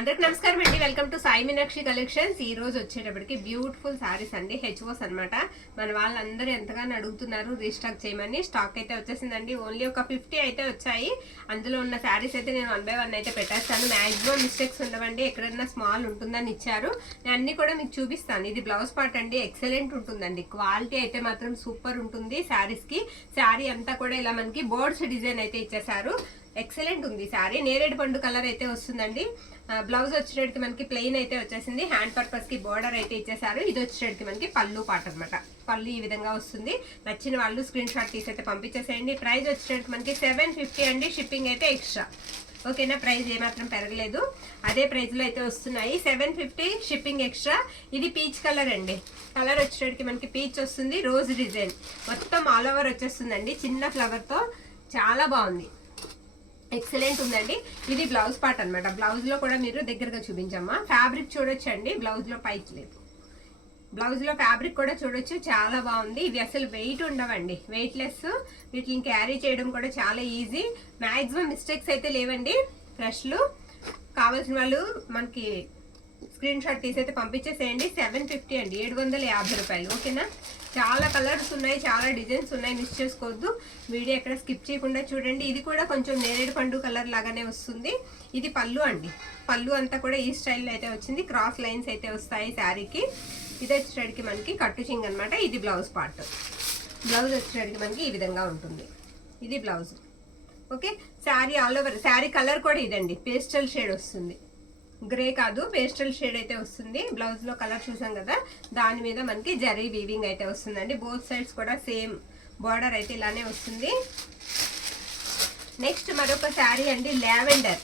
అందరికి నమస్కారం అండి. Welcome to Sai Meenakshi collections. ఈ రోజు వచ్చేటప్పటికి బ్యూటిఫుల్ సారీస్ అండి, హెచ్ఓస్ అన్నమాట. మన వాళ్ళందరూ ఎంతగానో అడుగుతున్నారు రీస్టాక్ చేయమని. స్టాక్ అయితే వచ్చేసిందండి. ఓన్లీ ఒక 50 అయితే వచ్చాయి. అందులో ఉన్న సారీస్ అయితే నేను 1 by 1 అయితే పెట్టేస్తాను. మాక్సిమం మిస్టేక్స్ ఉండవండి, ఎక్కడన్నా స్మాల్ ఉంటుందని ఇచ్చారు. నేను అన్ని కూడా మీకు చూపిస్తాను. ఇది బ్లౌజ్ పార్ట్ అండి, ఎక్సలెంట్ ఉంటుందండి. క్వాలిటీ అయితే మాత్రం సూపర్ ఉంటుంది. సారీస్ కి శారీ అంతా కూడా ఇలా మనకి బోర్డ్స్ డిజైన్ అయితే ఇచ్చేసారు. ఎక్సలెంట్ ఉంది సారీ. నేరేడు పండు కలర్ అయితే వస్తుందండి. బ్లౌజ్ వచ్చేటికి మనకి ప్లెయిన్ అయితే వచ్చేసింది. హ్యాండ్ పర్పస్ కి బోర్డర్ అయితే ఇచ్చేసారు. ఇది వచ్చేటికి మనకి పళ్ళు పాట అనమాట. పళ్ళు ఈ విధంగా వస్తుంది. నచ్చిన వాళ్ళు స్క్రీన్ షాట్ తీసి అయితే పంపించేసేయండి. ప్రైస్ వచ్చేటికి మనకి 750 అండి. షిప్పింగ్ అయితే ఎక్స్ట్రా. ఓకేనా, ప్రైస్ ఏమాత్రం పెరగలేదు, అదే ప్రైస్ లో అయితే వస్తున్నాయి. 750 షిప్పింగ్ ఎక్స్ట్రా. ఇది పీచ్ కలర్ అండి. కలర్ వచ్చేటికి మనకి పీచ్ వస్తుంది. రోజ్ డిజైన్ మొత్తం ఆల్ ఓవర్ వచ్చేస్తుందండి, చిన్న ఫ్లవర్ తో. చాలా బాగుంది, ఎక్సలెంట్ ఉందండి. ఇది బ్లౌజ్ పార్ట్ అనమాట. బ్లౌజ్ లో కూడా మీరు దగ్గరగా చూపించమ్మా. ఫ్యాబ్రిక్ చూడొచ్చండి, బ్లౌజ్ లో పైకి లేదు. బ్లౌజ్ లో ఫ్యాబ్రిక్ కూడా చూడొచ్చు, చాలా బాగుంది. ఇవి అసలు వెయిట్ ఉండవండి, వెయిట్ లెస్. వీటిని క్యారీ చేయడం కూడా చాలా ఈజీ. మాక్సిమం మిస్టేక్స్ అయితే లేవండి. ఫ్రెష్లు కావాల్సిన వాళ్ళు మనకి స్క్రీన్ షాట్ తీసి అయితే పంపించేసేయండి. 750 అండి, 750 రూపాయలు. ఓకేనా, చాలా కలర్స్ ఉన్నాయి, చాలా డిజైన్స్ ఉన్నాయి, మిస్ చేసుకోవద్దు. వీడియో ఎక్కడ స్కిప్ చేయకుండా చూడండి. ఇది కూడా కొంచెం నేరేడు పండు కలర్ లాగానే వస్తుంది. ఇది పళ్ళు అండి. పళ్ళు అంతా కూడా ఈ స్టైల్లో అయితే వచ్చింది. క్రాస్ లైన్స్ అయితే వస్తాయి శారీకి. ఇది వచ్చేటికి మనకి కట్టు చింగ్ అనమాట. ఇది బ్లౌజ్ పార్ట్. బ్లౌజ్ వచ్చేటికి మనకి ఈ విధంగా ఉంటుంది. ఇది blouse. Okay, sari all over. Sari colour కూడా ఇదండి, పేస్టల్ షేడ్ వస్తుంది. గ్రే కాదు, పేస్టల్ షేడ్ అయితే వస్తుంది. బ్లౌజ్ లో కలర్ చూసాం కదా, దాని మీద మనకి జరీ వీవింగ్ అయితే వస్తుందండి. బోత్ సైడ్స్ కూడా సేమ్ బార్డర్ అయితే ఇలానే వస్తుంది. నెక్స్ట్ మరొక శారీ అండి, lavender.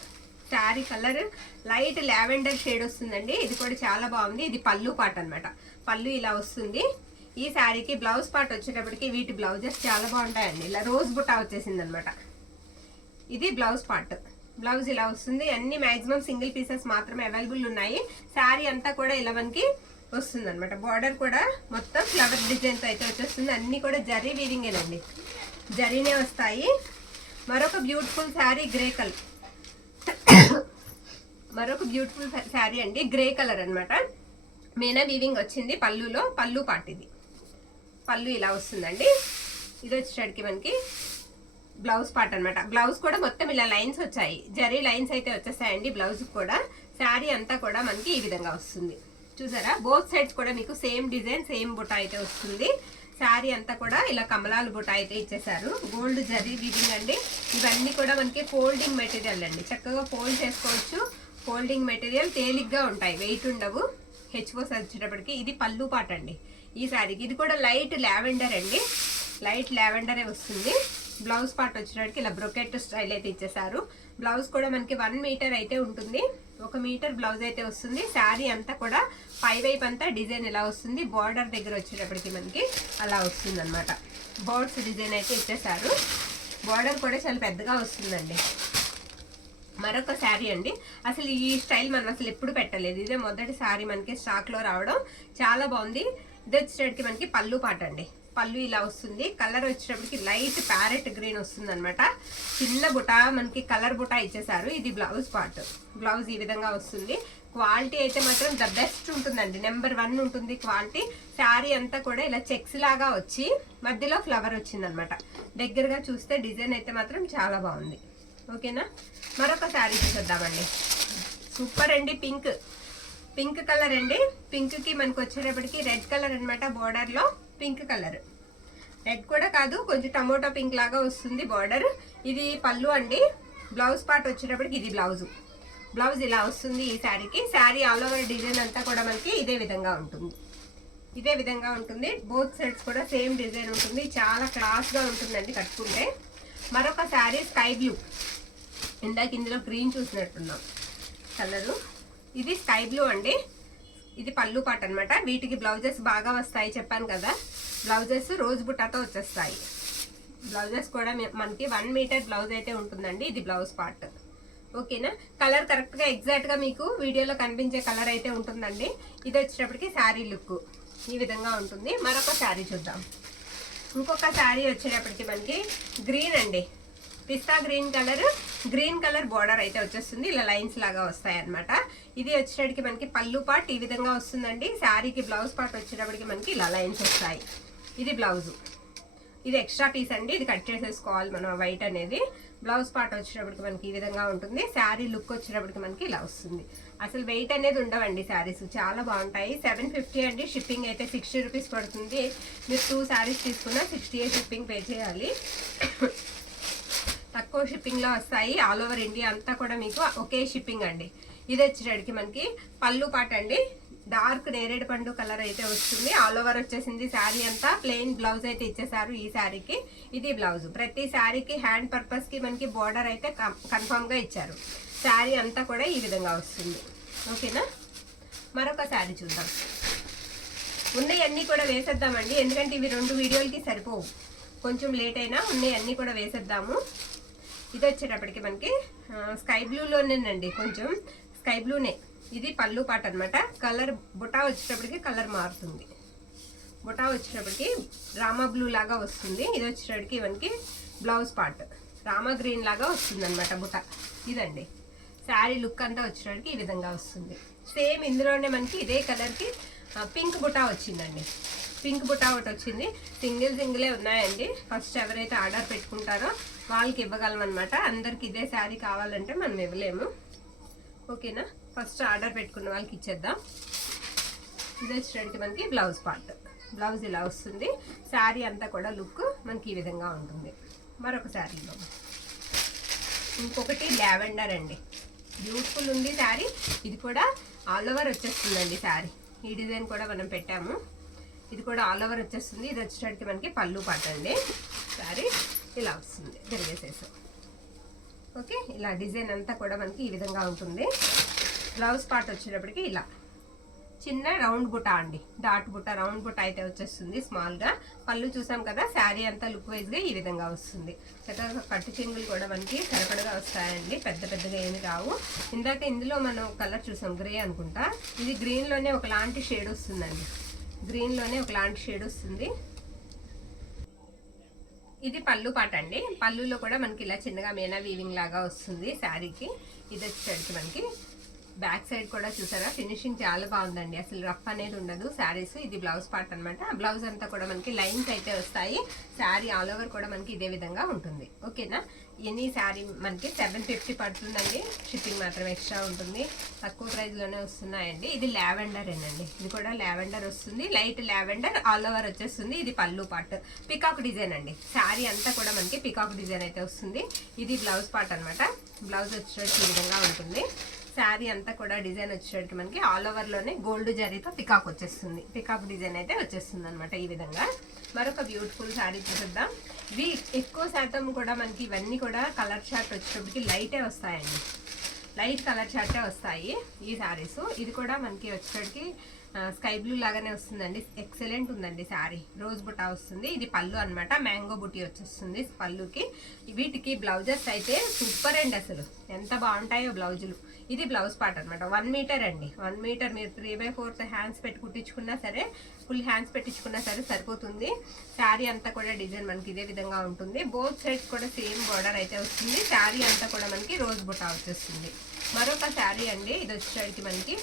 Sari colour light lavender shade వస్తుందండి. ఇది కూడా చాలా బాగుంది. ఇది పళ్ళు పార్ట్ అనమాట. పళ్ళు ఇలా వస్తుంది. ఈ శారీకి బ్లౌజ్ పార్ట్ వచ్చేటప్పటికి వీటి బ్లౌజెస్ చాలా బాగుంటాయండి. ఇలా రోజ్ బుట్టా వచ్చేసింది అనమాట. ఇది బ్లౌజ్ పార్ట్. బ్లౌజ్ ఇలా వస్తుంది. అన్ని మాక్సిమం సింగిల్ పీసెస్ మాత్రమే అవైలబుల్ ఉన్నాయి. శారీ అంతా కూడా ఇలా మనకి వస్తుంది అనమాట. బార్డర్ కూడా మొత్తం ఫ్లవర్ డిజైన్ తో అయితే వచ్చేస్తుంది. అన్ని కూడా జరీ వీవింగేనండి, జరీనే వస్తాయి. మరొక బ్యూటిఫుల్ శారీ, గ్రే కలర్. మరొక బ్యూటిఫుల్ శారీ అండి, గ్రే కలర్ అనమాట. మీనా వీవింగ్ వచ్చింది పళ్ళులో. పళ్ళు పార్ట్ ఇది. పళ్ళు ఇలా వస్తుందండి. ఇది వచ్చేటికి మనకి బ్లౌజ్ పార్ట్ అనమాట. బ్లౌజ్ కూడా మొత్తం ఇలా లైన్స్ వచ్చాయి, జరీ లైన్స్ అయితే వచ్చేసాయండి బ్లౌజ్ కూడా. శారీ అంతా కూడా మనకి ఈ విధంగా వస్తుంది. చూసారా, బోత్ సైడ్స్ కూడా మీకు సేమ్ డిజైన్, సేమ్ బుట్ట అయితే వస్తుంది. శారీ అంతా కూడా ఇలా కమలాలు బుట్ట అయితే ఇచ్చేసారు. గోల్డ్ జరీ వీవింగ్ అండి. ఇవన్నీ కూడా మనకి ఫోల్డింగ్ మెటీరియల్ అండి, చక్కగా ఫోల్డ్ చేసుకోవచ్చు. ఫోల్డింగ్ మెటీరియల్, తేలిగ్గా ఉంటాయి, వెయిట్ ఉండవు. హెచ్ఓస్ వచ్చేటప్పటికి ఇది పళ్ళు పార్ట్ అండి ఈ శారీకి. ఇది కూడా లైట్ లావెండర్ అండి, లైట్ లావెండరే వస్తుంది. బ్లౌజ్ పార్ట్ వచ్చేటప్పటికి ఇలా బ్రొకెట్ స్టైల్ అయితే ఇచ్చేసారు. బ్లౌజ్ కూడా మనకి 1 మీటర్ అయితే ఉంటుంది. 1 మీటర్ బ్లౌజ్ అయితే వస్తుంది. శారీ అంతా కూడా పై వైపు అంతా డిజైన్ ఇలా వస్తుంది. బార్డర్ దగ్గర వచ్చేటప్పటికి మనకి అలా వస్తుంది అనమాట. బర్డ్స్ డిజైన్ అయితే ఇచ్చేసారు. బార్డర్ కూడా చాలా పెద్దగా వస్తుందండి. మరొక శారీ అండి. అసలు ఈ స్టైల్ మనం అసలు ఎప్పుడు పెట్టలేదు, ఇదే మొదటి శారీ మనకి స్టాక్ లో రావడం. చాలా బాగుంది. ఇది వచ్చేటప్పటికి మనకి పళ్ళు పాట అండి. పళ్ళు ఇలా వస్తుంది. కలర్ వచ్చేటప్పటికి లైట్ ప్యారెట్ గ్రీన్ వస్తుంది అనమాట. చిన్న బుట్ట మనకి కలర్ బుట్ట ఇచ్చేసారు. ఇది బ్లౌజ్ పార్ట్. బ్లౌజ్ ఈ విధంగా వస్తుంది. క్వాలిటీ అయితే మాత్రం ద బెస్ట్ ఉంటుందండి, నెంబర్ 1 ఉంటుంది క్వాలిటీ. శారీ అంతా కూడా ఇలా చెక్స్ లాగా వచ్చి మధ్యలో ఫ్లవర్ వచ్చింది అనమాట. దగ్గరగా చూస్తే డిజైన్ అయితే మాత్రం చాలా బాగుంది. ఓకేనా, మరొక శారీ చూద్దామండి. సూపర్ అండి. పింక్, పింక్ కలర్ అండి. పింక్ కి మనకు వచ్చేటప్పటికి రెడ్ కలర్ అనమాట. బోర్డర్ లో పింక్ కలర్, రెడ్ కూడా కాదు, కొంచెం టమోటో పింక్ లాగా వస్తుంది బార్డర్. ఇది పళ్ళు అండి. బ్లౌజ్ పార్ట్ వచ్చేటప్పటికి ఇది బ్లౌజ్. బ్లౌజ్ ఇలా వస్తుంది ఈ శారీకి. శారీ ఆల్ ఓవర్ డిజైన్ అంతా కూడా మనకి ఇదే విధంగా ఉంటుంది. ఇదే విధంగా ఉంటుంది. బోత్ సైడ్స్ కూడా సేమ్ డిజైన్ ఉంటుంది. చాలా క్లాస్ గా ఉంటుందండి కట్టుకుంటే. మరొక శారీ స్కై బ్లూ. ఇందాక ఇందులో గ్రీన్ చూసినట్టున్నాం కలరు. ఇది స్కై బ్లూ అండి. ఇది పళ్ళు పాట అనమాట. వీటికి బ్లౌజెస్ బాగా వస్తాయి చెప్పాను కదా. బ్లౌజెస్ రోజ్ బుట్టాతో వచ్చేస్తాయి. బ్లౌజెస్ కూడా మనకి 1 మీటర్ బ్లౌజ్ అయితే ఉంటుందండి. ఇది బ్లౌజ్ పార్ట్. ఓకేనా, కలర్ కరెక్ట్ గా ఎగ్జాక్ట్ గా మీకు వీడియోలో కనిపించే కలర్ అయితే ఉంటుందండి. ఇది వచ్చేటప్పటికి శారీ లుక్ ఈ విధంగా ఉంటుంది. మరొక శారీ చూద్దాం. ఇంకొక శారీ వచ్చేటప్పటికి మనకి గ్రీన్ అండి. పిస్తా గ్రీన్ కలర్ బార్డర్ అయితే వచ్చేస్తుంది. ఇలా లైన్స్ లాగా వస్తాయి అనమాట. ఇది వచ్చేటప్పటికి మనకి పళ్ళు పార్ట్ ఈ విధంగా వస్తుందండి. శారీకి బ్లౌజ్ పార్ట్ వచ్చేటప్పటికి మనకి ఇలా లైన్స్ వస్తాయి. ఇది బ్లౌజు, ఇది ఎక్స్ట్రా పీస్ అండి. ఇది కట్ చేసేసుకోవాలి మనం వైట్ అనేది. బ్లౌజ్ పార్ట్ వచ్చేటప్పటికి మనకి ఈ విధంగా ఉంటుంది. శారీ లుక్ వచ్చేటప్పటికి మనకి ఇలా వస్తుంది. అసలు వెయిట్ అనేది ఉండవండి శారీస్, చాలా బాగుంటాయి. 750 అండి. షిప్పింగ్ అయితే 60 రూపీస్ పడుతుంది. మీరు 2 శారీస్ తీసుకున్నా 68 షిప్పింగ్ పే చేయాలి. తక్కువ షిప్పింగ్లో వస్తాయి. ఆల్ ఓవర్ ఇండియా అంతా కూడా మీకు ఒకే షిప్పింగ్ అండి. ఇది వచ్చేటప్పటికి మనకి పళ్ళు పార్ట్ అండి. డార్క్ నేరేడు పండు కలర్ అయితే వస్తుంది. ఆల్ ఓవర్ వచ్చేసింది. శారీ అంతా ప్లెయిన్ బ్లౌజ్ అయితే ఇచ్చేసారు ఈ శారీకి. ఇది బ్లౌజ్. ప్రతి శారీకి హ్యాండ్ పర్పస్ కి మనకి బోర్డర్ అయితే కన్ఫర్మ్ గా ఇచ్చారు. శారీ అంతా కూడా ఈ విధంగా వస్తుంది. ఓకేనా, మరొక శారీ చూద్దాం. ఉన్నవన్నీ కూడా వేసేద్దామండి, ఎందుకంటే ఇవి 2 వీడియోలకి సరిపోవు. కొంచెం లేట్ అయినా ఉన్నవన్నీ కూడా వేసేద్దాము. ఇది వచ్చేటప్పటికి మనకి స్కై బ్లూలోనేనండి, కొంచెం స్కై బ్లూనే. ఇది పళ్ళు పాట అనమాట. కలర్ బుటా వచ్చేటప్పటికి కలర్ మారుతుంది. బుటా వచ్చేటప్పటికి రామా బ్లూ లాగా వస్తుంది. ఇది వచ్చేటప్పటికి మనకి బ్లౌజ్ పార్ట్ రామా గ్రీన్ లాగా వస్తుంది అనమాట బుటా. ఇదండి శారీ లుక్ అంతా వచ్చేటప్పటికి ఈ విధంగా వస్తుంది. సేమ్ ఇందులోనే మనకి ఇదే కలర్కి పింక్ బుటా వచ్చిందండి. పింక్ బుటా ఒకటి వచ్చింది. సింగిలే ఉన్నాయండి. ఫస్ట్ ఎవరైతే ఆర్డర్ పెట్టుకుంటారో వాళ్ళకి ఇవ్వగలం అనమాట. అందరికి ఇదే శారీ కావాలంటే మనం ఇవ్వలేము. ఓకేనా, ఫస్ట్ ఆర్డర్ పెట్టుకున్న వాళ్ళకి ఇచ్చేద్దాం. ఇది వచ్చేటప్పటికి మనకి బ్లౌజ్ పార్ట్. బ్లౌజ్ ఇలా వస్తుంది. శారీ అంతా కూడా లుక్ మనకి ఈ విధంగా ఉంటుంది. మరొక శారీలో ఇంకొకటి లావెండర్ అండి. బ్యూటిఫుల్ ఉంది శారీ. ఇది కూడా ఆల్ ఓవర్ వచ్చేస్తుందండి శారీ. ఈ డిజైన్ కూడా మనం పెట్టాము. ఇది కూడా ఆల్ ఓవర్ వచ్చేస్తుంది. ఇది వచ్చేటప్పటికి మనకి పళ్ళు పార్ట్ అండి. శారీ ఇలా వస్తుంది తిరిగేసేసాం. ఓకే, ఇలా డిజైన్ అంతా కూడా మనకి ఈ విధంగా ఉంటుంది. బ్లౌజ్ పార్ట్ వచ్చేటప్పటికి ఇలా చిన్న రౌండ్ బుట్ట అండి, డాట్ బుట్ట రౌండ్ బుట్ట అయితే వచ్చేస్తుంది స్మాల్గా. పళ్ళు చూసాం కదా, శారీ అంతా లుక్ వైజ్గా ఈ విధంగా వస్తుంది. చక్కగా కట్టు చెంగులు కూడా మనకి సరిపడగా వస్తాయండి, పెద్దగా ఏమి రావు. ఇందాక ఇందులో మనం కలర్ చూసాం, గ్రే అనుకుంటా. ఇది గ్రీన్లోనే ఒకలాంటి షేడ్ వస్తుందండి. గ్రీన్లోనే ఒకలాంటి షేడ్ వస్తుంది. ఇది పళ్ళు పాట అండి. పళ్ళులో కూడా మనకి ఇలా చిన్నగా మీనా వీవింగ్ లాగా వస్తుంది శారీకి. ఇది వచ్చేసరికి మనకి బ్యాక్ సైడ్ కూడా చూసారా, ఫినిషింగ్ చాలా బాగుందండి. అసలు రఫ్ అనేది ఉండదు శారీస్. ఇది బ్లౌజ్ పార్ట్ అనమాట. బ్లౌజ్ అంతా కూడా మనకి లైన్స్ అయితే వస్తాయి. శారీ ఆల్ ఓవర్ కూడా మనకి ఇదే విధంగా ఉంటుంది. ఓకేనా, ఎనీ శారీ మనకి 750 పడుతుందండి. షిప్పింగ్ మాత్రం ఎక్స్ట్రా ఉంటుంది. తక్కువ ప్రైస్లోనే వస్తున్నాయండి. ఇది లావెండర్ ఏనండి. ఇది కూడా లావెండర్ వస్తుంది. లైట్ లావెండర్ ఆల్ ఓవర్ వచ్చేస్తుంది. ఇది పళ్ళు పార్ట్ పికాక్ డిజైన్ అండి. శారీ అంతా కూడా మనకి పికాక్ డిజైన్ అయితే వస్తుంది. ఇది బ్లౌజ్ పార్ట్ అనమాట. బ్లౌజ్ వచ్చేటట్టు ఈ విధంగా ఉంటుంది. శారీ అంతా కూడా డిజైన్ వచ్చేటట్టు మనకి ఆల్ ఓవర్లోనే గోల్డ్ జరీతో పికాక్ వచ్చేస్తుంది. పికాక్ డిజైన్ అయితే వచ్చేస్తుంది అనమాట ఈ విధంగా. మరొక బ్యూటిఫుల్ శారీ చూద్దాం. ఇవి ఎక్కువ శాతం కూడా మనకి ఇవన్నీ కూడా కలర్ చార్ట్ వచ్చేటప్పటికి లైటే వస్తాయండి. లైట్ కలర్ చార్టే వస్తాయి ఈ శారీస్. ఇది కూడా మనకి వచ్చేటప్పటికి స్కై బ్లూ లాగానే వస్తుందండి. ఎక్సలెంట్ ఉందండి శారీ. రోజ్ బుటా వస్తుంది. ఇది పళ్ళు అనమాట. మ్యాంగో బుటీ వచ్చేస్తుంది పళ్ళుకి. వీటికి బ్లౌజెస్ అయితే సూపర్ అండి. అసలు ఎంత బాగుంటాయో బ్లౌజులు. ఇది బ్లౌజ్ పార్ట్ అనమాట. 1 మీటర్ అండి. 1 మీటర్ మీరు 3/4 హ్యాండ్స్ పెట్టి కుట్టించుకున్నా సరే, ఫుల్ హ్యాండ్స్ పెట్టించుకున్నా సరే సరిపోతుంది. శారీ అంతా కూడా డిజైన్ మనకి ఇదే విధంగా ఉంటుంది. బోత్ సైడ్స్ కూడా సేమ్ బార్డర్ అయితే వస్తుంది. శారీ అంతా కూడా మనకి రోజ్ బుటా వచ్చేస్తుంది. మరొక శారీ అండి. ఇది వచ్చేసరికి మనకి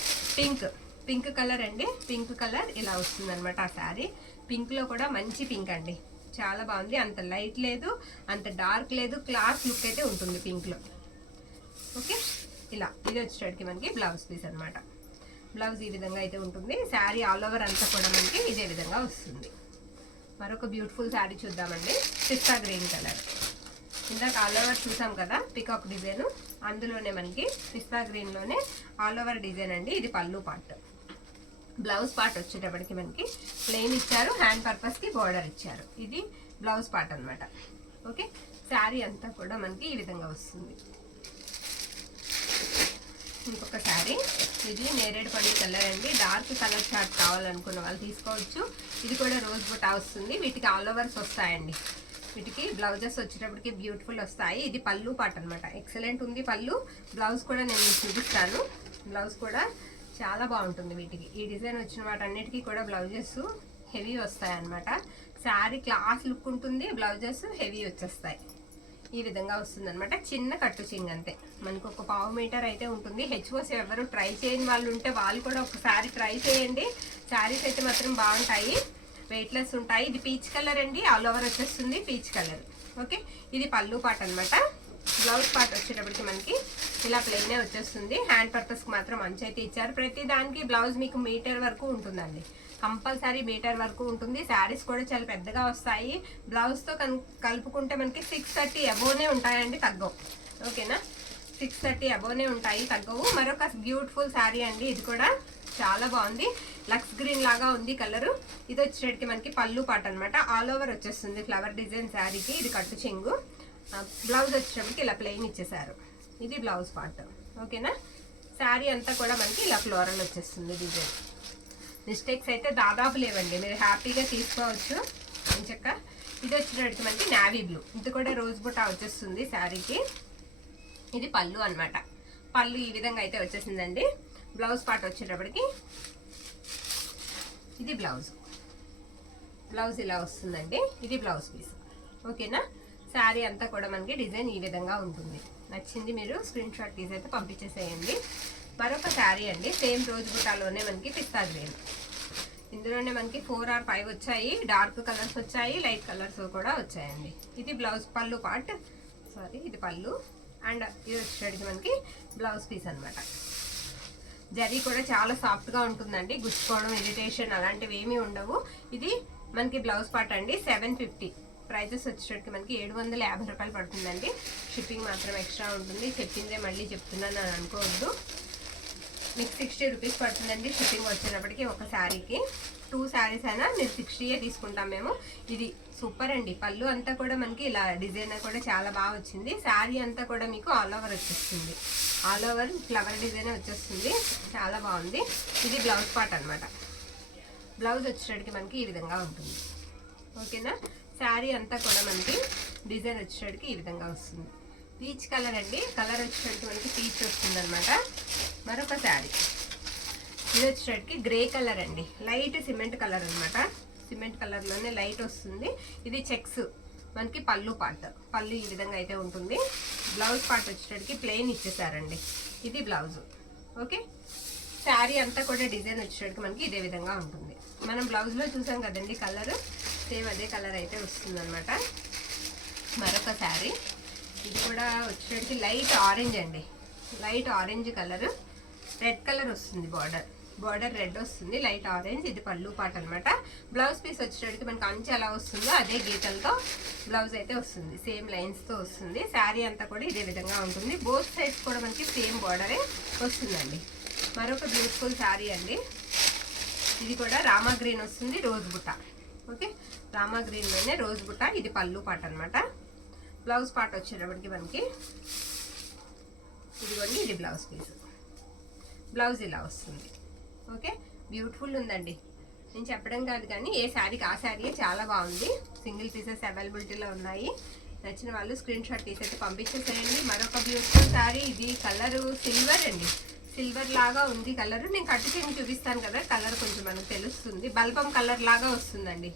పింక్ కలర్ అండి. పింక్ కలర్ ఇలా వస్తుంది అనమాట ఆ శారీ. పింక్లో కూడా మంచి పింక్ అండి, చాలా బాగుంది. అంత లైట్ లేదు, అంత డార్క్ లేదు, క్లాస్ లుక్ అయితే ఉంటుంది పింక్లో. ఓకే, ఇలా ఇది వచ్చేటప్పటికి మనకి బ్లౌజ్ పీస్ అనమాట. బ్లౌజ్ ఈ విధంగా అయితే ఉంటుంది. శారీ ఆల్ ఓవర్ అంతా కూడా మనకి ఇదే విధంగా వస్తుంది. మరొక బ్యూటిఫుల్ శారీ చూద్దామండి. పిస్తా గ్రీన్ కలర్. ఇందాక ఆల్ ఓవర్ చూసాం కదా పికాక్ డిజైన్, అందులోనే మనకి పిస్తా గ్రీన్లోనే ఆల్ ఓవర్ డిజైన్ అండి. ఇది పళ్ళు పార్ట్. బ్లౌజ్ పార్ట్ వచ్చేటప్పటికి మనకి ప్లెయిన్ ఇచ్చారు, హ్యాండ్ పర్పస్కి బార్డర్ ఇచ్చారు. ఇది బ్లౌజ్ పార్ట్ అనమాట. ఓకే, శారీ అంతా కూడా మనకి ఈ విధంగా వస్తుంది. ఇంకొక శారీ, ఇది నేరేడు పండు కలర్ అండి. డార్క్ కలర్ చార్ట్ కావాలనుకున్న వాళ్ళు తీసుకోవచ్చు. ఇది కూడా రోజ్ బుటా వస్తుంది. వీటికి ఆల్ ఓవర్స్ వస్తాయండి. వీటికి బ్లౌజెస్ వచ్చేటప్పటికి బ్యూటిఫుల్ వస్తాయి. ఇది పళ్ళు పార్ట్ అనమాట. ఎక్సలెంట్ ఉంది పళ్ళు. బ్లౌజ్ కూడా నేను మీకు చూపిస్తాను. బ్లౌజ్ కూడా చాలా బాగుంటుంది వీటికి. ఈ డిజైన్ వచ్చిన వాటన్నిటికీ కూడా బ్లౌజెస్ హెవీ వస్తాయి అన్నమాట. శారీ క్లాస్ లుక్ ఉంటుంది, బ్లౌజెస్ హెవీ వచ్చేస్తాయి. ఈ విధంగా వస్తుంది అనమాట. చిన్న కట్టు చింగ్ అంతే, మనకు ఒక 1/2 మీటర్ అయితే ఉంటుంది. హెచ్ఓస్ ఎవరు ట్రై చేయని వాళ్ళు ఉంటే వాళ్ళు కూడా ఒకసారి ట్రై చేయండి. శారీస్ అయితే మాత్రం బాగుంటాయి, వెయిట్లెస్ ఉంటాయి. ఇది పీచ్ కలర్ అండి, ఆల్ ఓవర్ వచ్చేస్తుంది పీచ్ కలర్. ఓకే, ఇది పళ్ళు పార్ట్ అనమాట. బ్లౌజ్ పార్ట్ వచ్చేటప్పటికి మనకి ఇలా ప్లెయినే వచ్చేస్తుంది. హ్యాండ్ పర్పస్కి మాత్రం అంచు అయితే ఇచ్చారు. ప్రతి దానికి బ్లౌజ్ మీకు మీటర్ వరకు ఉంటుందండి, కంపల్సరీ మీటర్ వరకు ఉంటుంది. శారీస్ కూడా చాలా పెద్దగా వస్తాయి. బ్లౌజ్తో కలుపుకుంటే మనకి 630 అబోనే ఉంటాయండి, తగ్గవు. ఓకేనా, 630 అబోనే ఉంటాయి, తగ్గవు. మరొక బ్యూటిఫుల్ శారీ అండి, ఇది కూడా చాలా బాగుంది. లక్స్ గ్రీన్ లాగా ఉంది కలరు. ఇది వచ్చేటికి మనకి పళ్ళు పాట అనమాట. ఆల్ ఓవర్ వచ్చేస్తుంది ఫ్లవర్ డిజైన్ శారీకి. ఇది కట్టు చెంగు. బ్లౌజ్ వచ్చేటప్పటికి ఇలా ప్లెయిన్ ఇచ్చేసారు. ఇది బ్లౌజ్ పార్ట్. ఓకేనా, శారీ అంతా కూడా మనకి ఇలా ఫ్లోరల్ వచ్చేస్తుంది డిజైన్. మిస్టేక్స్ అయితే దాదాపు లేవండి, మీరు హ్యాపీగా తీసుకోవచ్చు మంచక్క. ఇది వచ్చేటప్పటికి మనకి నావీ బ్లూ. ఇది కూడా రోజ్ బుటా వచ్చేస్తుంది శారీకి. ఇది పళ్ళు అనమాట. పళ్ళు ఈ విధంగా అయితే వచ్చేసిందండి. బ్లౌజ్ పార్ట్ వచ్చేటప్పటికి ఇది బ్లౌజ్. బ్లౌజ్ ఇలా వస్తుందండి, ఇది బ్లౌజ్ పీస్. ఓకేనా, శారీ అంతా కూడా మనకి డిజైన్ ఈ విధంగా ఉంటుంది. నచ్చింది మీరు స్క్రీన్ షాట్ తీసి అయితే పంపించేసేయండి. మరొక శారీ అండి, సేమ్ రోజ్ బుటాలోనే మనకి పిస్తా గ్రీన్. ఇందులోనే మనకి 4 or 5 వచ్చాయి. డార్క్ కలర్స్ వచ్చాయి, లైట్ కలర్స్ కూడా వచ్చాయండి. ఇది బ్లౌజ్ పళ్ళు పార్ట్, సారీ ఇది పళ్ళు. అండ్ ఇది వచ్చేటికి మనకి బ్లౌజ్ పీస్ అనమాట. జరీ కూడా చాలా సాఫ్ట్గా ఉంటుందండి, గుచ్చుకోవడం, ఇరిటేషన్ అలాంటివి ఏమీ ఉండవు. ఇది మనకి బ్లౌజ్ పార్ట్ అండి. 750 ప్రైజెస్ వచ్చేటికి మనకి 750 రూపాయలు పడుతుందండి. షిప్పింగ్ మాత్రం ఎక్స్ట్రా ఉంటుంది, చెప్పిందే మళ్ళీ చెప్తున్నాను అని అనుకోవద్దు. మీకు 60 రూపీస్ పడుతుందండి షిప్పింగ్ వచ్చేటప్పటికి. ఒక శారీకి 2 శారీస్ అయినా మీరు 60 తీసుకుంటాం మేము. ఇది సూపర్ అండి. పళ్ళు అంతా కూడా మనకి ఇలా డిజైన్ కూడా చాలా బాగా వచ్చింది. శారీ అంతా కూడా మీకు ఆల్ ఓవర్ వచ్చేస్తుంది, ఆల్ ఓవర్ ఫ్లవర్ డిజైన్ వచ్చేస్తుంది, చాలా బాగుంది. ఇది బ్లౌజ్ పార్ట్ అనమాట. బ్లౌజ్ వచ్చేటప్పటికి మనకి ఈ విధంగా ఉంటుంది. ఓకేనా, శారీ అంతా కూడా మనకి డిజైన్ వచ్చేటప్పటికి ఈ విధంగా వస్తుంది. పీచ్ కలర్ అండి, కలర్ వచ్చేటప్పటికి మనకి పీచ్ వస్తుంది అనమాట. మరొక శారీ ఇది వచ్చేటప్పటికి గ్రే కలర్ అండి, లైట్ సిమెంట్ కలర్ అనమాట. సిమెంట్ కలర్లోనే లైట్ వస్తుంది. ఇది చెక్స్ మనకి పళ్ళు పార్ట్. పళ్ళు ఈ విధంగా అయితే ఉంటుంది. బ్లౌజ్ పార్ట్ వచ్చేటప్పటికి ప్లెయిన్ ఇచ్చేసారండి. ఇది బ్లౌజ్. ఓకే, శారీ అంతా కూడా డిజైన్ వచ్చేటప్పటికి మనకి ఇదే విధంగా ఉంటుంది. మనం బ్లౌజ్లో చూసాం కదండి కలర్, సేమ్ అదే కలర్ అయితే వస్తుంది అనమాట. మరొక శారీ ఇది కూడా వచ్చేటప్పటికి లైట్ ఆరెంజ్ అండి, light orange colour. Red colour వస్తుంది, బార్డర్ రెడ్ వస్తుంది, లైట్ ఆరెంజ్. ఇది పళ్ళు పాట అనమాట. బ్లౌజ్ పీస్ వచ్చేటప్పటికి మనకి అంచు ఎలా వస్తుందో అదే గీతలతో బ్లౌజ్ అయితే వస్తుంది, సేమ్ లైన్స్తో వస్తుంది. శారీ అంతా కూడా ఇదే విధంగా ఉంటుంది. బోత్ సైడ్స్ కూడా మనకి సేమ్ బార్డరే వస్తుందండి. మరొక బ్యూటిఫుల్ శారీ అండి, ఇది కూడా రామా గ్రీన్ వస్తుంది, రోజ్ బుట్ట. ఓకే, రామా గ్రీన్లోనే రోజ్ బుట్ట. ఇది పళ్ళు పాట అనమాట. బ్లౌజ్ పార్ట్ వచ్చేటప్పటికి మనకి ఇదిగోండి, ఇది బ్లౌజ్ పీస్. బ్లౌజ్ ఇలా వస్తుంది. ఓకే, బ్యూటిఫుల్ ఉందండి. నేను చెప్పడం కాదు కానీ ఏ శారీకి ఆ శారీ చాలా బాగుంది. సింగిల్ పీసెస్ అవైలబిలిటీలో ఉన్నాయి. నచ్చిన వాళ్ళు స్క్రీన్ షాట్ తీసేసి పంపించేసేయండి. మరొక బ్యూటిఫుల్ శారీ, ఇది కలరు సిల్వర్ అండి, సిల్వర్ లాగా ఉంది కలర్. నేను కట్టు చేసి చూపిస్తాను కదా, కలర్ కొంచెం మనకు తెలుస్తుంది. బల్బం కలర్ లాగా వస్తుందండి,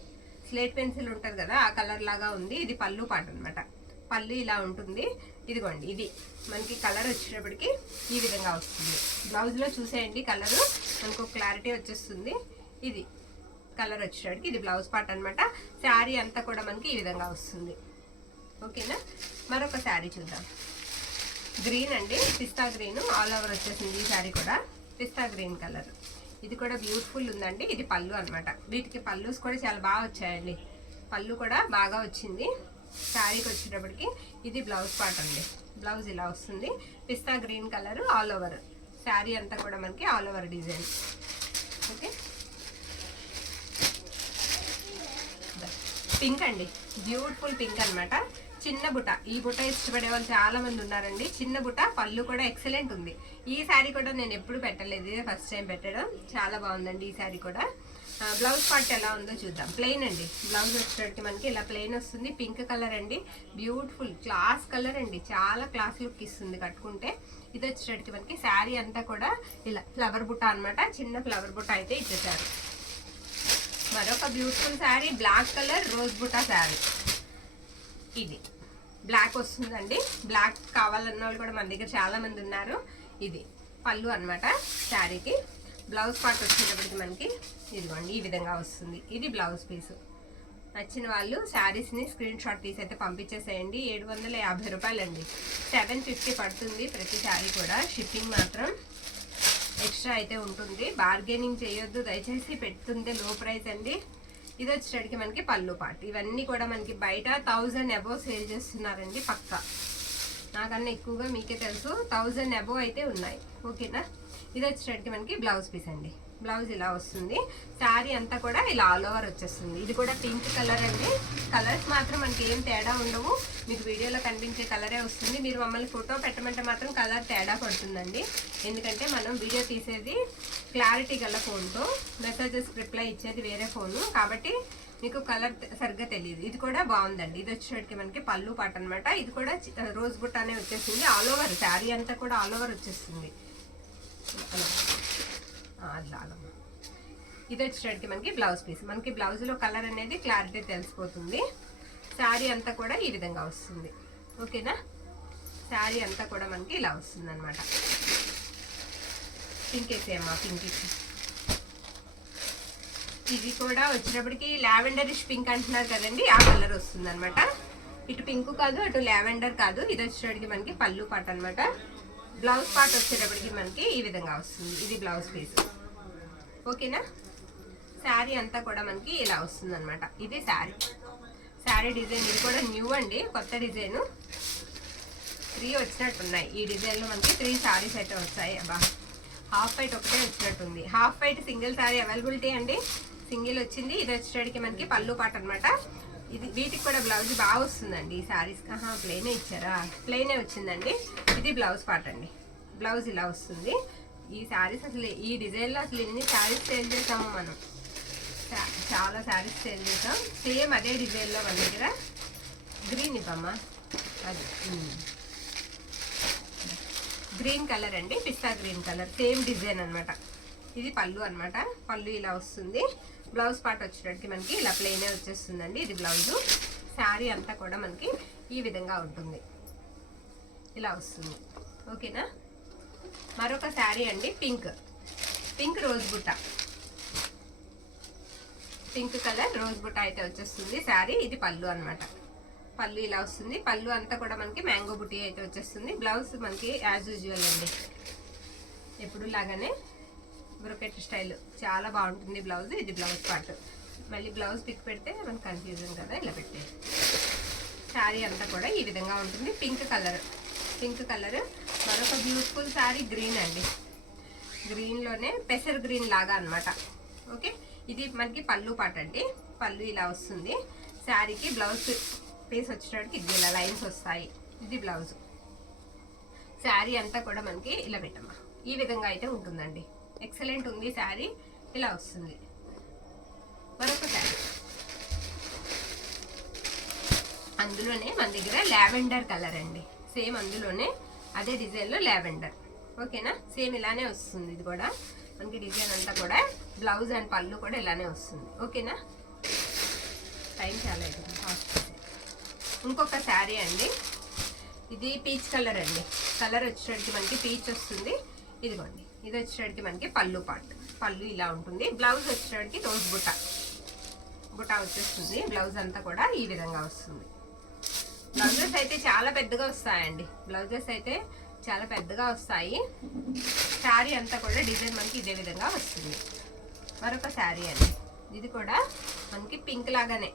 స్లేట్ పెన్సిల్ ఉంటుంది కదా ఆ కలర్ లాగా ఉంది. ఇది పళ్ళు పాట అనమాట. పళ్ళు ఇలా ఉంటుంది. ఇదిగోండి, ఇది మనకి కలర్ వచ్చేటప్పటికి ఈ విధంగా వస్తుంది. బ్లౌజ్లో చూసేయండి కలరు, మనకు క్లారిటీ వచ్చేస్తుంది. ఇది కలర్ వచ్చేటప్పటికి ఇది బ్లౌజ్ పార్ట్ అనమాట. శారీ అంతా కూడా మనకి ఈ విధంగా వస్తుంది. ఓకేనా, మరొక శారీ చూద్దాం. గ్రీన్ అండి, పిస్తా గ్రీన్ ఆల్ ఓవర్ వచ్చేసింది. ఈ శారీ కూడా పిస్తా గ్రీన్ కలర్. ఇది కూడా బ్యూటిఫుల్ ఉందండి. ఇది పళ్ళు అనమాట. వీటికి పళ్ళుస్ కూడా చాలా బాగా వచ్చాయండి, పళ్ళు కూడా బాగా వచ్చింది. శారీకి వచ్చేటప్పటికి ఇది బ్లౌజ్ పార్ట్ అండి. బ్లౌజ్ ఇలా వస్తుంది, pista green colour all over. Sari అంతా కూడా మనకి all over design. Okay, pink అండి, బ్యూటిఫుల్ పింక్ అనమాట. చిన్న బుట్ట, ఈ బుట్ట ఇష్టపడే వాళ్ళు చాలా మంది ఉన్నారండి. చిన్న బుట్ట, పళ్ళు కూడా ఎక్సలెంట్ ఉంది. ఈ శారీ కూడా నేను ఎప్పుడు పెట్టలేదు, ఇదే ఫస్ట్ టైం పెట్టడం. చాలా బాగుందండి ఈ శారీ కూడా. బ్లౌజ్ పార్ట్ ఎలా ఉందో చూద్దాం. ప్లెయిన్ అండి, బ్లౌజ్ వచ్చేటప్పటికి మనకి ఇలా ప్లెయిన్ వస్తుంది. పింక్ కలర్ అండి, బ్యూటిఫుల్ క్లాస్ కలర్ అండి, చాలా క్లాస్ లుక్ ఇస్తుంది కట్టుకుంటే. ఇది వచ్చేటప్పటికి మనకి శారీ అంతా కూడా ఇలా ఫ్లవర్ బుట్ట అనమాట. చిన్న ఫ్లవర్ బుట్ట అయితే ఇచ్చేసారు. మరొక beautiful sari, black colour rose బుట్ట శారీ. ఇది బ్లాక్ వస్తుందండి. బ్లాక్ కావాలన్న వాళ్ళు కూడా మన దగ్గర చాలా మంది ఉన్నారు. ఇది పళ్ళు అన్నమాట శారీకి. బ్లౌజ్ పార్ట్ వచ్చేటప్పటికి మనకి ఇదిగోండి ఈ విధంగా వస్తుంది. ఇది బ్లౌజ్ పీసు. నచ్చిన వాళ్ళు శారీస్ని స్క్రీన్ షాట్ తీసి అయితే పంపించేసేయండి. 750 రూపాయలండి. 750 పడుతుంది ప్రతి శారీ కూడా. షిప్పింగ్ మాత్రం ఎక్స్ట్రా అయితే ఉంటుంది. బార్గెనింగ్ చేయొద్దు దయచేసి, పెడుతుంటే లో ప్రైస్ అండి. ఇది వచ్చేటికి మనకి పళ్ళు పార్ట్. ఇవన్నీ కూడా మనకి బయట 1000 అబోవ్ సేల్ చేస్తున్నారండి పక్కా. నాకన్నా ఎక్కువగా మీకే తెలుసు, 1000 అబోవ్ అయితే ఉన్నాయి. ఓకేనా. ఇది వచ్చేటికి మనకి బ్లౌజ్ పీస్ అండి. బ్లౌజ్ ఇలా వస్తుంది. శారీ అంతా కూడా ఇలా ఆల్ ఓవర్ వచ్చేస్తుంది. ఇది కూడా పింక్ కలర్ అండి. కలర్స్ మాత్రం మనకి ఏం తేడా ఉండవు. మీకు వీడియోలో కనిపించే కలరే వస్తుంది. మీరు మమ్మల్ని ఫోటో పెట్టమంటే మాత్రం కలర్ తేడా పడుతుందండి. ఎందుకంటే మనం వీడియో తీసేది క్లారిటీ గల ఫోన్తో, మెసేజెస్ రిప్లై ఇచ్చేది వేరే ఫోను, కాబట్టి మీకు కలర్ సరిగ్గా తెలియదు. ఇది కూడా బాగుందండి. ఇది వచ్చేటికి మనకి పళ్ళు పాట అనమాట. ఇది కూడా రోజ్ బుట్టానే వచ్చేసింది. ఆల్ ఓవర్ శారీ అంతా కూడా ఆల్ ఓవర్ వచ్చేస్తుంది. ఇది వచ్చేటికి మనకి బ్లౌజ్ పీస్. మనకి బ్లౌజ్లో కలర్ అనేది క్లారిటీ తెలిసిపోతుంది. శారీ అంతా కూడా ఈ విధంగా వస్తుంది. ఓకేనా. శారీ అంతా కూడా మనకి ఇలా వస్తుంది అనమాట. పింక్ వేసేయమ్మా, పింక్ వేసి. ఇది కూడా వచ్చేటప్పటికి లావెండరిష్ పింక్ అంటున్నారు కదండి, ఆ కలర్ వస్తుంది అనమాట. ఇటు పింక్ కాదు, అటు లావెండర్ కాదు. ఇది వచ్చేటప్పటికి మనకి పళ్ళు పాట అనమాట. బ్లౌజ్ పార్ట్ వచ్చేటప్పటికి మనకి ఈ విధంగా వస్తుంది. ఇది బ్లౌజ్ పీస్. ఓకేనా. శారీ అంతా కూడా మనకి ఇలా వస్తుంది అనమాట. ఇది శారీ. శారీ డిజైన్ ఇది కూడా న్యూ అండి, కొత్త డిజైన్. 3 వచ్చినట్టున్నాయి ఈ డిజైన్లో మనకి. 3 శారీస్ అయితే వచ్చాయి. అబ్బా, హాఫ్ వైట్ ఒకటే వచ్చినట్టుంది. Half white single sari availability అండి. సింగిల్ వచ్చింది. ఇది వచ్చేటికి మనకి పళ్ళు పాట అనమాట. ఇది వీటికి కూడా బ్లౌజ్ బాగా వస్తుందండి ఈ శారీస్. ప్లెయినే ఇచ్చారా, ప్లెయినే వచ్చిందండి. ఇది బ్లౌజ్ పార్ట్ అండి. బ్లౌజ్ ఇలా వస్తుంది. ఈ శారీస్ అసలు ఈ డిజైన్లో అసలు ఎన్ని శారీస్ సేల్ చేసాము మనం. చాలా శారీస్ సేల్ చేసాం. సేమ్ అదే డిజైన్లో మన దగ్గర. గ్రీన్ ఇవ్వమ్మా, అది గ్రీన్ కలర్ అండి, పిస్తా గ్రీన్ కలర్. సేమ్ డిజైన్ అనమాట. ఇది పళ్ళు అనమాట. పళ్ళు ఇలా వస్తుంది. బ్లౌజ్ పార్ట్ వచ్చేటప్పటికి మనకి ఇలా ప్లెయినే వచ్చేస్తుందండి. ఇది బ్లౌజు. శారీ అంతా కూడా మనకి ఈ విధంగా ఉంటుంది, ఇలా వస్తుంది. ఓకేనా. మరొక శారీ అండి, పింక్. పింక్ రోజ్ బుట్ట, పింక్ కలర్ రోజ్ బుట్ట అయితే వచ్చేస్తుంది శారీ. ఇది పళ్ళు అనమాట. పళ్ళు ఇలా వస్తుంది. పళ్ళు అంతా కూడా మనకి మ్యాంగో బుట్టి అయితే వచ్చేస్తుంది. బ్లౌజ్ మనకి యాజ్ యూజువల్ అండి, ఎప్పుడు లాగానే బ్రొకెట్ స్టైల్. చాలా బాగుంటుంది బ్లౌజ్. ఇది బ్లౌజ్ పార్ట్. మళ్ళీ బ్లౌజ్ పిక్ పెడితే మనకి కన్ఫ్యూజన్ కదా, ఇలా పెట్టేది. శారీ అంతా కూడా ఈ విధంగా ఉంటుంది. Pink colour, pink colour. మరొక బ్యూటిఫుల్ శారీ గ్రీన్ అండి. గ్రీన్లోనే పెసర్ గ్రీన్ లాగా అనమాట. ఓకే. ఇది మనకి పళ్ళు పాట అండి. పళ్ళు ఇలా వస్తుంది. శారీకి బ్లౌజ్ పీస్ వచ్చేటప్పటికి ఇది ఇలా లైన్స్ వస్తాయి. ఇది బ్లౌజ్. శారీ అంతా కూడా మనకి ఇలా పెట్టమ్మా ఈ విధంగా అయితే ఉంటుందండి. ఎక్సలెంట్ ఉంది శారీ. ఇలా వస్తుంది. మరొక శారీ అందులోనే మన దగ్గర లావెండర్ కలర్ అండి. సేమ్ అందులోనే అదే డిజైన్లో లావెండర్. ఓకేనా. సేమ్ ఇలానే వస్తుంది. ఇది కూడా మనకి డిజైన్ అంతా కూడా. బ్లౌజ్ అండ్ పళ్ళు కూడా ఇలానే వస్తుంది. ఓకేనా. టైం చాలా అవుతుంది. ఇంకొక శారీ అండి. ఇది పీచ్ కలర్ అండి. కలర్ వచ్చేటికి మనకి పీచ్ వస్తుంది. ఇదిగోండి. ఇది వచ్చేటికి మనకి పళ్ళు పార్ట్. పళ్ళు ఇలా ఉంటుంది. బ్లౌజ్ వచ్చేటికి రోజ్ బుట్ట బుట్ట వచ్చేస్తుంది. బ్లౌజ్ అంతా కూడా ఈ విధంగా వస్తుంది. బ్లౌజెస్ అయితే చాలా పెద్దగా వస్తాయండి. బ్లౌజెస్ అయితే చాలా పెద్దగా వస్తాయి. శారీ అంతా కూడా డిజైన్ మనకి ఇదే విధంగా వస్తుంది. మరొక శారీ అండి. ఇది కూడా మనకి పింక్ లాగానే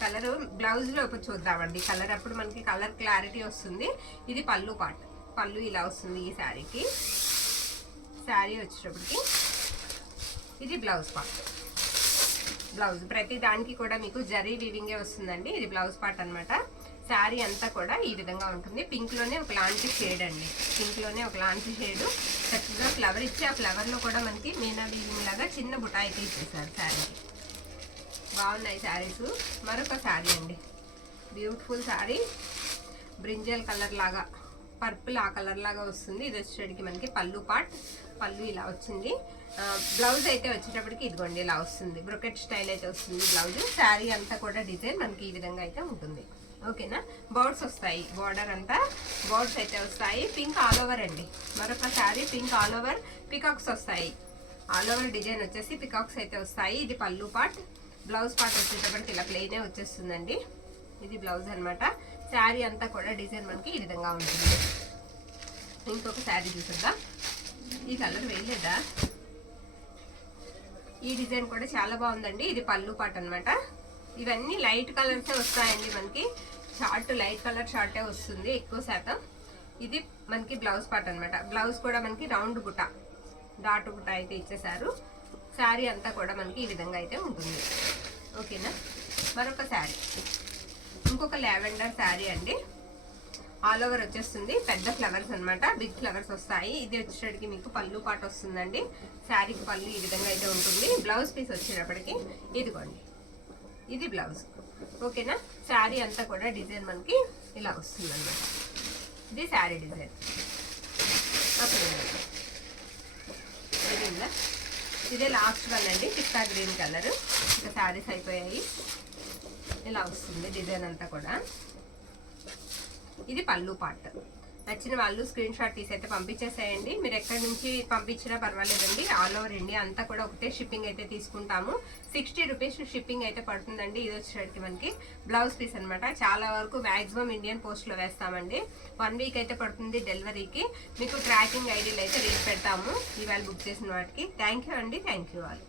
కలర్. బ్లౌజ్లో ఇప్పుడు చూద్దామండి కలర్. అప్పుడు మనకి కలర్ క్లారిటీ వస్తుంది. ఇది పళ్ళు పార్ట్. పళ్ళు ఇలా వస్తుంది ఈ శారీకి. శారీ వచ్చేటప్పటికి ఇది బ్లౌజ్ పార్ట్. బ్లౌజ్ ప్రతి దానికి కూడా మీకు జరీ వీవింగే వస్తుందండి. ఇది బ్లౌజ్ పార్ట్ అనమాట. శారీ అంతా కూడా ఈ విధంగా ఉంటుంది. పింక్లోనే ఒక లాంటి షేడ్ అండి. పింక్లోనే ఒక లాంటి షేడు. చక్కగా ఫ్లవర్ ఇచ్చి ఆ ఫ్లవర్లో కూడా మనకి మీనా వీవింగ్ లాగా చిన్న బుటాయి తీసేసారు శారీకి. బాగున్నాయి శారీస్. మరొక శారీ అండి. బ్యూటిఫుల్ శారీ. బ్రింజల్ కలర్ లాగా, పర్పుల్ ఆ కలర్ లాగా వస్తుంది. ఇది వచ్చేటికి మనకి పళ్ళు పార్ట్. పళ్ళు ఇలా వచ్చింది. బ్లౌజ్ అయితే వచ్చేటప్పటికి ఇదిగోండి ఇలా వస్తుంది. బ్రొకెట్ స్టైల్ అయితే వస్తుంది బ్లౌజ్. శారీ అంతా కూడా డిజైన్ మనకి ఈ విధంగా అయితే ఉంటుంది. ఓకేనా. బర్డ్స్ వస్తాయి, బార్డర్ అంతా బర్డ్స్ అయితే వస్తాయి. పింక్ ఆల్ ఓవర్ అండి. మరొక sari pink all over peacocks వస్తాయి. ఆల్ ఓవర్ డిజైన్ వచ్చేసి పికాక్స్ అయితే వస్తాయి. ఇది పళ్ళు పార్ట్. బ్లౌజ్ పార్ట్ వచ్చేటప్పటికి ఇలా ప్లెయినే వచ్చేస్తుందండి. ఇది బ్లౌజ్ అనమాట. శారీ అంతా కూడా డిజైన్ మనకి ఈ విధంగా ఉంటుంది. ఇంకొక శారీ చూద్దాం. ఈ కలర్ వేయలేదా? ఈ డిజైన్ కూడా చాలా బాగుందండి. ఇది పళ్ళు పార్ట్ అనమాట. ఇవన్నీ లైట్ కలర్సే వస్తాయండి మనకి. షార్ట్ లైట్ కలర్ షార్టే వస్తుంది ఎక్కువ శాతం. ఇది మనకి బ్లౌజ్ పార్ట్ అనమాట. బ్లౌజ్ కూడా మనకి రౌండ్ బుట్ట, డాట్ బుట్ట అయితే ఇచ్చేసారు. శారీ అంతా కూడా మనకి ఈ విధంగా అయితే ఉంటుంది. ఓకేనా. మరొక శారీ, ఇంకొక లావెండర్ శారీ అండి. ఆల్ ఓవర్ వచ్చేస్తుంది. పెద్ద ఫ్లవర్స్ అనమాట, బిగ్ ఫ్లవర్స్ వస్తాయి. ఇది వచ్చేటప్పటికి మీకు పళ్ళు పాట వస్తుందండి. శారీకి పళ్ళు ఈ విధంగా అయితే ఉంటుంది. బ్లౌజ్ పీస్ వచ్చేటప్పటికి ఇదిగోండి, ఇది బ్లౌజ్. ఓకేనా. శారీ అంతా కూడా డిజైన్ మనకి ఇలా వస్తుంది అనమాట. ఇది శారీ డిజైన్. ఓకేనా. ఇదే లాస్ట్ వన్ అండి, పిస్తా గ్రీన్ కలర్. ఇంకా శారీస్ అయిపోయాయి. ఇలా వస్తుంది డిజైన్ అంతా కూడా. ఇది పళ్ళు పార్ట్. నచ్చిన వాళ్ళు స్క్రీన్ షాట్ తీసి అయితే పంపించేసేయండి. మీరు ఎక్కడి నుంచి పంపించినా పర్వాలేదండి. ఆల్ ఓవర్ ఇండియా అంతా కూడా ఒకటే షిప్పింగ్ అయితే తీసుకుంటాము. 60 రూపీస్ షిప్పింగ్ అయితే పడుతుందండి. ఇది వచ్చేసరికి మనకి బ్లౌజ్ పీస్ అనమాట. చాలా వరకు మ్యాక్సిమం ఇండియన్ పోస్ట్లో వేస్తామండి. 1 వీక్ అయితే పడుతుంది డెలివరీకి. మీకు ట్రాకింగ్ ఐడీలు అయితే రీచ్ పెడతాము ఇవాళ బుక్ చేసిన వాటికి. థ్యాంక్ యూ అండి. Thank you all.